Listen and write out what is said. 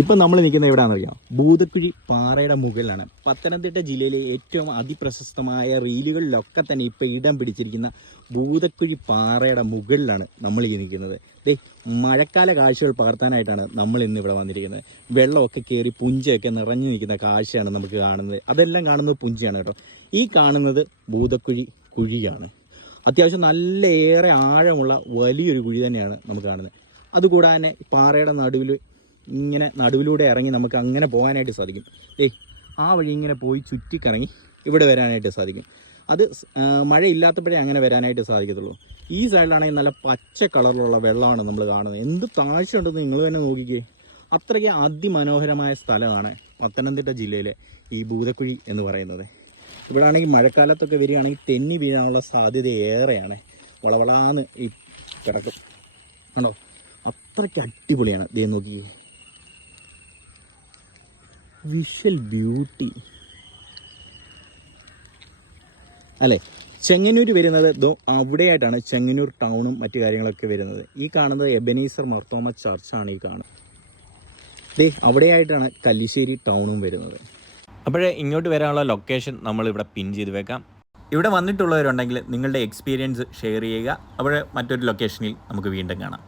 ഇപ്പം നമ്മൾ നിൽക്കുന്നത് എവിടെയാണെന്ന് അറിയാം? ഭൂതക്കുഴി പാറയുടെ മുകളിലാണ്. പത്തനംതിട്ട ജില്ലയിലെ ഏറ്റവും അതിപ്രശസ്തമായ റീലുകളിലൊക്കെ തന്നെ ഇപ്പം ഇടം പിടിച്ചിരിക്കുന്ന ഭൂതക്കുഴി പാറയുടെ മുകളിലാണ് നമ്മൾ ഈ നിൽക്കുന്നത്. മഴക്കാല കാഴ്ചകൾ പകർത്താനായിട്ടാണ് നമ്മൾ ഇന്ന് ഇവിടെ വന്നിരിക്കുന്നത്. വെള്ളമൊക്കെ കയറി പുഞ്ചയൊക്കെ നിറഞ്ഞു നിൽക്കുന്ന കാഴ്ചയാണ് നമുക്ക് കാണുന്നത്. അതെല്ലാം കാണുന്നത് പുഞ്ചയാണ് കേട്ടോ. ഈ കാണുന്നത് ഭൂതക്കുഴി കുഴിയാണ്. അത്യാവശ്യം നല്ല ഏറെ ആഴമുള്ള വലിയൊരു കുഴി തന്നെയാണ് നമുക്ക് കാണുന്നത്. അതുകൂടാതെ തന്നെ പാറയുടെ നടുവിലൂടെ ഇറങ്ങി നമുക്ക് അങ്ങനെ പോകാനായിട്ട് സാധിക്കും. ആ വഴി ഇങ്ങനെ പോയി ചുറ്റിക്കറങ്ങി ഇവിടെ വരാനായിട്ട് സാധിക്കും. അത് മഴയില്ലാത്തപ്പോഴേ അങ്ങനെ വരാനായിട്ട് സാധിക്കത്തുള്ളൂ. ഈ സൈഡിലാണെങ്കിൽ നല്ല പച്ച കളറിലുള്ള വെള്ളമാണ് നമ്മൾ കാണുന്നത്. എന്ത് താഴ്ച ഉണ്ടെന്ന് നിങ്ങൾ തന്നെ നോക്കിക്കേ. അത്രയ്ക്ക് അതിമനോഹരമായ സ്ഥലമാണ് പത്തനംതിട്ട ജില്ലയിലെ ഈ ഭൂതക്കുഴി എന്ന് പറയുന്നത്. ഇവിടെ ആണെങ്കിൽ മഴക്കാലത്തൊക്കെ വരികയാണെങ്കിൽ തെന്നി വീഴാനുള്ള സാധ്യത ഏറെയാണ്. വളവളാന്ന് ഈ കിടക്കും ആണോ. അത്രയ്ക്ക് അടിപൊളിയാണ്. ദേ നോക്കിയേ, വിഷ്വൽ ബ്യൂട്ടി അല്ലേ. ചെങ്ങന്നൂർ വരുന്നത് അവിടെയായിട്ടാണ് ചെങ്ങന്നൂർ ടൗണും മറ്റു കാര്യങ്ങളൊക്കെ വരുന്നത്. ഈ കാണുന്നത് എബനീസർ മർത്തോമ ചർച്ചാണ്. ഈ കാണുന്നത് അവിടെയായിട്ടാണ് കല്ലിശ്ശേരി ടൗണും വരുന്നത്. അപ്പോഴേ ഇങ്ങോട്ട് വരാനുള്ള ലൊക്കേഷൻ നമ്മളിവിടെ പിൻ ചെയ്ത് വെക്കാം. ഇവിടെ വന്നിട്ടുള്ളവരുണ്ടെങ്കിൽ നിങ്ങളുടെ എക്സ്പീരിയൻസ് ഷെയർ ചെയ്യുക. അപ്പോൾ മറ്റൊരു ലൊക്കേഷനിൽ നമുക്ക് വീണ്ടും കാണാം.